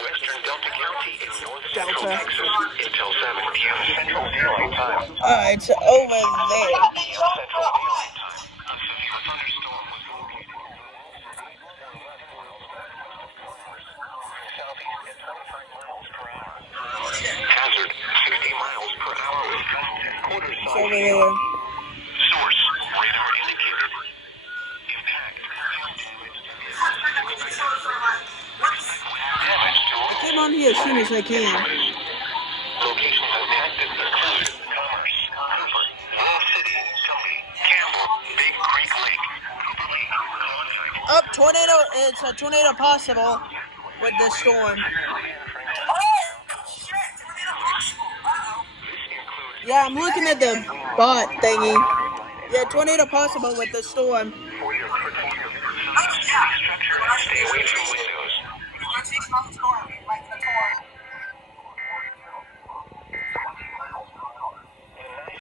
Western Delta County in north central Texas until 7 p.m. Central Daylight Time. Alright, so over there. Central Daylight Time. A severe thunderstorm was located in the southeast at 25 miles per hour. Hazard 60 miles per hour with gusts and quarter size. Over there. Source radar indicated. Impact. Come on here as soon as I can. Locations impacted include Commerce, Cooper, Wall City, Tony, Campbell, Big Creek Lake, Cooper Lake, Klondike. Up, tornado. It's a tornado possible with this storm. Yeah, I'm looking at the bot thingy. Yeah, tornado possible with the storm. For your protection, stay away from windows.